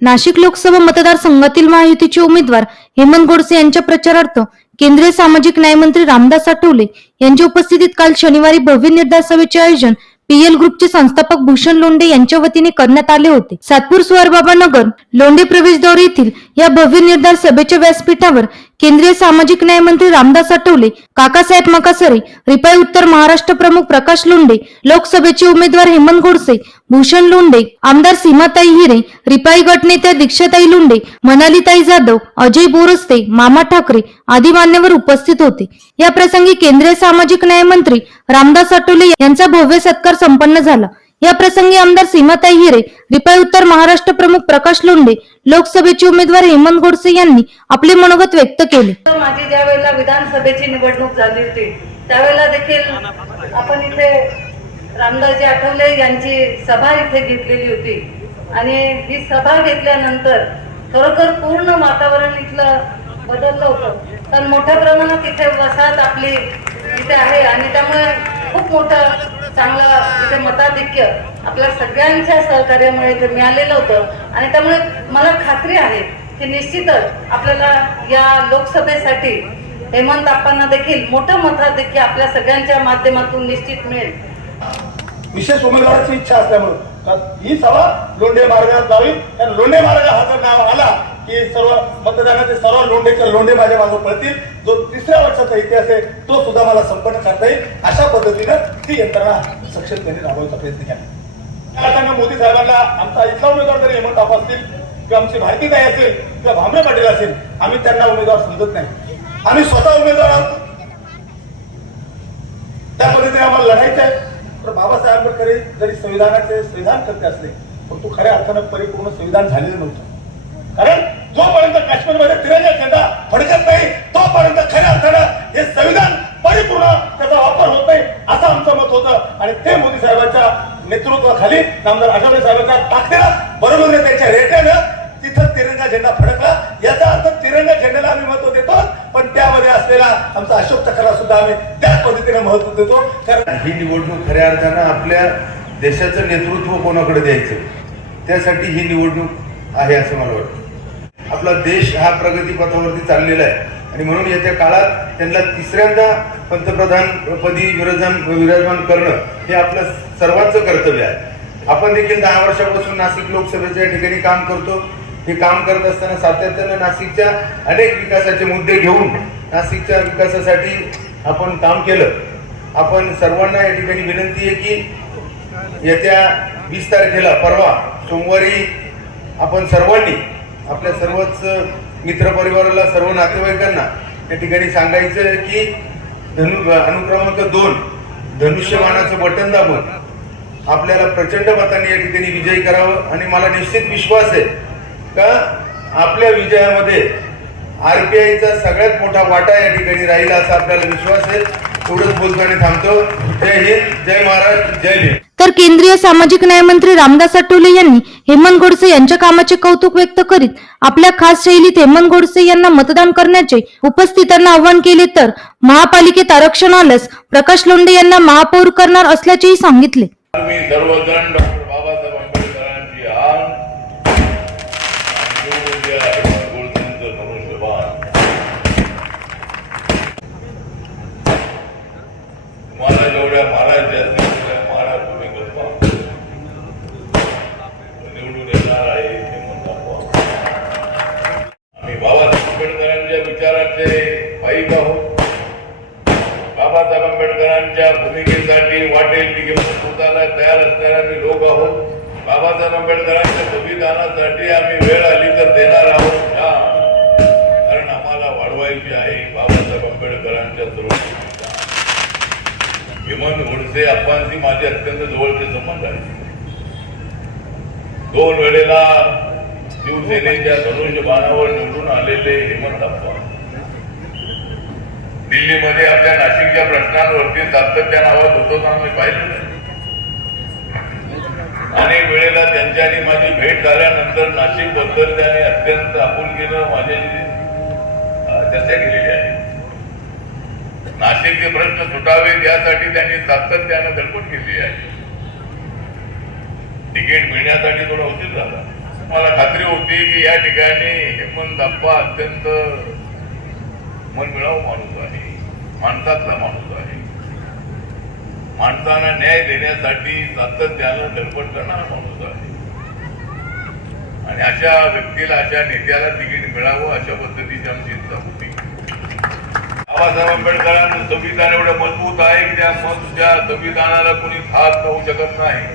नाशिक लोकसभा मतदारसंघातील महायुतीचे उमेदवार हेमंत गोडसे यांच्या प्रचारार्थ केंद्रीय सामाजिक न्यायमंत्री रामदास आठवले यांच्या उपस्थितीत काल शनिवारी भव्य निर्धार सभेचे आयोजन पीएल ग्रुपचे संस्थापक भूषण लोंढे यांच्या वतीने करण्यात आले होते. सातपूर सुवारबाबा नगर लोंढे प्रवेशद्वार येथील या भव्य निर्धार सभेच्या व्यासपीठावर केंद्रीय सामाजिक न्याय मंत्री रामदास आठवले काकासाहेब मकासरे रिपाई उत्तर महाराष्ट्र प्रमुख प्रकाश लोंढे लोकसभेचे उमेदवार हेमंत गोडसे भूषण लोंढे आमदार सीमाताई हिरे रिपाई गटनेत्या दीक्षाताई लोंढे मनालीताई जाधव अजय बोरस्ते मामा ठाकरे आदी मान्यवर उपस्थित होते. या प्रसंगी केंद्रीय सामाजिक न्याय मंत्री रामदास आठवले यांचा भव्य सत्कार संपन्न झाला. या प्रसंगी आमदार सीमाताई हिरे रिपाई उत्तर महाराष्ट्र प्रमुख प्रकाश लोंढे लोकसभेचे उमेदवार हेमंत गोडसे यांनी आपले मनोगत व्यक्त केले. माझी ज्या वेळेला विधानसभेची निवडणूक झाली होती त्यावेळेला देखील आपण इथे रामदासजी आठवले यांची सभा इथे घेतलेली होती. आणि ही सभा घेतल्यानंतर खरोखर पूर्ण वातावरण इथलं बदललं होतं. कारण मोठ्या प्रमाणात इथे वसाहत आपली इथे आहे आणि त्यामुळे खूप मोठं चांगलं इथे मताधिक्य आपल्या सगळ्यांच्या सहकार्यामुळे इथे मिळालेलं होतं. आणि त्यामुळे मला खात्री आहे की निश्चितच आपल्याला या लोकसभेसाठी हेमंत आप्पांना देखील मोठं मताधिक्य आपल्या सगळ्यांच्या माध्यमातून निश्चित मिळेल. विशेष उमेदवाराची इच्छा असल्यामुळे. ही सभा लोंढे मार्गात जावी. लोंढे मार्ग हा जर नाव आला की सर्व मतदानाचे सर्व लोंढेचे लोंढे माझ्या मागे पळतील जो तिसऱ्या वर्षाचा इतिहास आहे तो सुद्धा मला संपन्न करता येईल. अशा पद्धतीनं ती यंत्रणा सक्षमतेने राबवायचा प्रयत्न केला. त्या मोदी साहेबांना आमचा इथला उमेदवार जरी हेमंत आप असतील किंवा आमची भारतीताई असेल किंवा भामरे पाटील असेल आम्ही त्यांना उमेदवार समजत नाही. आम्ही स्वतः उमेदवार आहोत. त्या पद्धतीने आम्हाला लढायचं आहे. तर बाबासाहेब आंबेडकर जरी संविधानाचे संविधान करते असले पण तो खऱ्या अर्थानं परिपूर्ण संविधान झालेलं नव्हतं. संविधान परिपूर्ण त्याचा वापर होत नाही असं आमचं मत होतं. आणि ते मोदी साहेबांच्या नेतृत्वाखाली नामदार आठवले साहेबांच्या ताकदीला बरोबर त्याच्या रेट्यानं तिथं तिरंगा झेंडा फडकला. याचा अर्थ तिरंगा झेंड्याला आम्ही महत्त्व देतो पण त्यामध्ये असलेला आमचा अशोक चक्राला सुद्धा आम्ही त्याच पद्धतीने महत्त्व देतो. कारण ही निवडणूक खऱ्या अर्थानं आपल्या देशाचं नेतृत्व कोणाकडे द्यायचं? त्यासाठी ही निवडणूक आहे असं मला वाटतं. आपला देश हा प्रगतीपथावरती चाललेला आहे. आणि म्हणून येत्या काळात त्यांना तिसऱ्यांदा पंतप्रधान पदी विराजमान विराजमान करणं हे आपलं सर्वांचं कर्तव्य आहे. आपण देखील दहा वर्षापासून नाशिक लोकसभेच्या या ठिकाणी काम करतो. हे काम करत असताना सातत्यानं नाशिकच्या अनेक विकासाचे मुद्दे घेऊन नाशिकच्या विकासासाठी आपण काम केलं. आपण सर्वांना या ठिकाणी विनंती आहे की येत्या वीस तारखेला परवा सोमवारी आपण सर्वांनी आपल्या सर्वच मित्रपरिवाराला सर्व नातेवाईकांना या ठिकाणी सांगायचं की धनु अनुक्रमांक दोन धनुष्यमानाचं बटन दाबून आपल्याला प्रचंड मताने या ठिकाणी विजयी करावं. आणि मला निश्चित विश्वास आहे का आपल्या विजयामध्ये आय पी आयचा सगळ्यात मोठा वाटा या ठिकाणी राहिला असा आपल्याला विश्वास आहे. एवढंच बोलताना थांबतो. जय हिंद जय महाराष्ट्र जय हिंद तर केंद्रीय सामाजिक न्याय मंत्री रामदास आठवले यांनी हेमंत गोडसे यांच्या कामाचे कौतुक व्यक्त करीत आपल्या खास शैलीत हेमंत गोडसे यांना मतदान करण्याचे उपस्थितांना आवाहन केले तर महापालिकेत आरक्षण आल्यास प्रकाश लोंढे यांना महापौर करणार असल्याचेही सांगितले. लोक आहोत बाबासाहेब आंबेडकरांच्या संविधानासाठी आम्ही वेळ आली तर देणार आहोत. का कारण आम्हाला वाढवायची आहे बाबासाहेब आंबेडकरांच्या सर्व हेमंत गोडसे अप्पांशी माझे अत्यंत जवळचे संबंध आहेत. दोन वेळेला शिवसेनेच्या धनुष्य बाणावर निवडून आलेले हेमंत अप्पा दिल्लीमध्ये आपल्या नाशिकच्या प्रश्नांवरती सातत्यानं आवाज होतो आम्ही पाहिलेलं आहे. अनेक वेळेला त्यांची आणि माझी भेट झाल्यानंतर नाशिकबद्दल त्याने अत्यंत आपुलकीनं माझ्याशी चर्चा केलेली आहे. नाशिकचे प्रश्न सुटावेत यासाठी त्यांनी सातत्यानं धडपड केली आहे. तिकीट मिळण्यासाठी थोडा उशीर झाला. मला खात्री होती की या ठिकाणी हेमंत अप्पा अत्यंत मनमिळाव माणूस आहे माणसातला माणूस आहे. माणसाला न्याय देण्यासाठी सातत्यानं धडपड करणारा माणूस आहे. आणि अशा व्यक्तीला अशा नेत्याला तिकीट मिळावं अशा पद्धतीची आमची इच्छा होती. बाबासाहेब आंबेडकरांचं संविधान एवढं मजबूत आहे की त्या मग त्या संविधानाला कोणी हात लावू शकत नाही.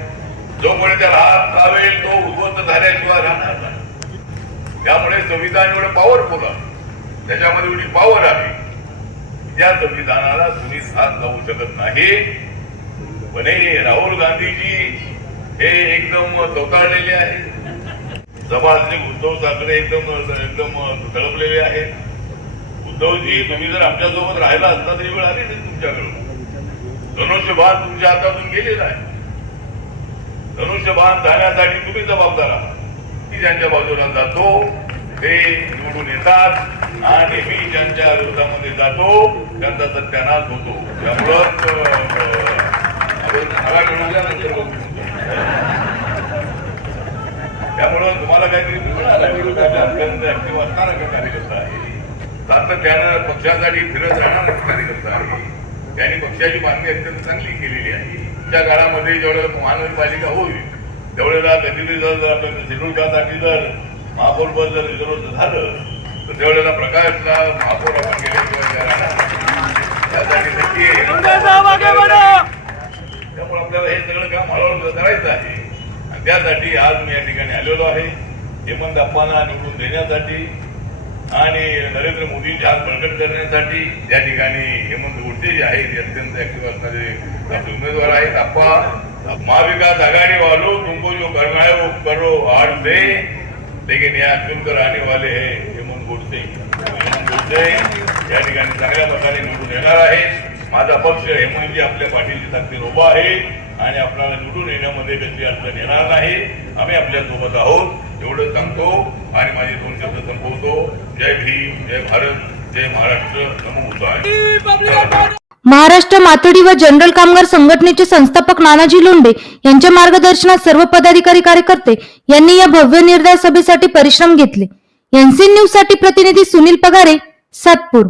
जोपर्यंत त्याला हात लावेल तो उद्ध्वस्त झाल्याशिवाय राहणार नाही. त्यामुळे संविधान एवढं पॉवरफुल आहे. त्याच्यामध्ये एवढी पॉवर आहे. त्या संविधानाला कुणीच हात लावू शकत नाही. म्हणे राहुल गांधीजी हे एकदम धोकाळलेले आहेत. सभासदी उद्धव ठाकरे एकदम एकदम तळपलेले आहेत. उद्धवजी तुम्ही जर आमच्यासोबत राहिला असता तरी वेळ आली नाही तुमच्याकडून. धनुष्यबाण तुमच्या हातातून गेलेला आहे. धनुष्यबाण जाण्यासाठी तुम्ही जबाबदार आहात. मी ज्यांच्या बाजूला जातो ते निवडून येतात आणि मी ज्यांच्या विरोधामध्ये जातो त्यांचा सत्यानाश होतो. त्यामुळं अं, आपण मला मिळाल्यानंतर बघू. त्यामुळं तुम्हाला काहीतरी मिळणार आहे विरोधाच्या अत्यंत ऍक्टिव्ह असणारा का कार्यकर्ता आहे सातत्यानं पक्षासाठी फिरत राहणारा कार्यकर्ता आहे त्यांनी पक्षाची मागणी अत्यंत चांगली केलेली आहे. त्या काळामध्ये जेवढं महानगरपालिका होईल त्यावेळेला कधीतरी जर जर आपल्या सिडूरच्यासाठी जर महापौर पद जर रिझर्व झालं तर त्यावेळेला प्रकाशला महापौर आपण गेल्याशिवाय त्यामुळे आपल्याला हे सगळं काम हळूहळू करायचं आहे. आणि त्यासाठी आज मी या ठिकाणी आलेलो आहे. हेमंत अप्पांना निवडून देण्यासाठी आणि नरेंद्र मोदींची हात बळकट करण्यासाठी या ठिकाणी हेमंत गोडसे जे आहेत अत्यंत ऍक्टिव्ह असणारे आपले उमेदवार आहेत. अप्पा महाविकास आघाडी वालो तुमको जो करना है वो करो आड़ दे लेकिन या चुनकर आने वाले है हेमंत गोडसे. हेमंत गोडसे या ठिकाणी चांगल्या प्रकारे निवडून येणार आहे माझा पक्ष हेमंतजी आपल्या पाठीची ताकदीन उभा आहे. आणि आपल्याला निवडून येण्यामध्ये कसली अडचण येणार नाही. आम्ही आपल्यासोबत आहोत. एवढं सांगतो. आणि माझे दोन शब्द संपवतो. जय भीम जय भारत जय महाराष्ट्र. नमो महाराष्ट्र माथडी व जनरल कामगार संघटनेचे संस्थापक नानाजी लोंढे यांच्या मार्गदर्शनात सर्व पदाधिकारी कार्यकर्ते यांनी या भव्य निर्धार सभेसाठी परिश्रम घेतले. एनसी न्यूजसाठी प्रतिनिधी सुनील पगारे सातपूर.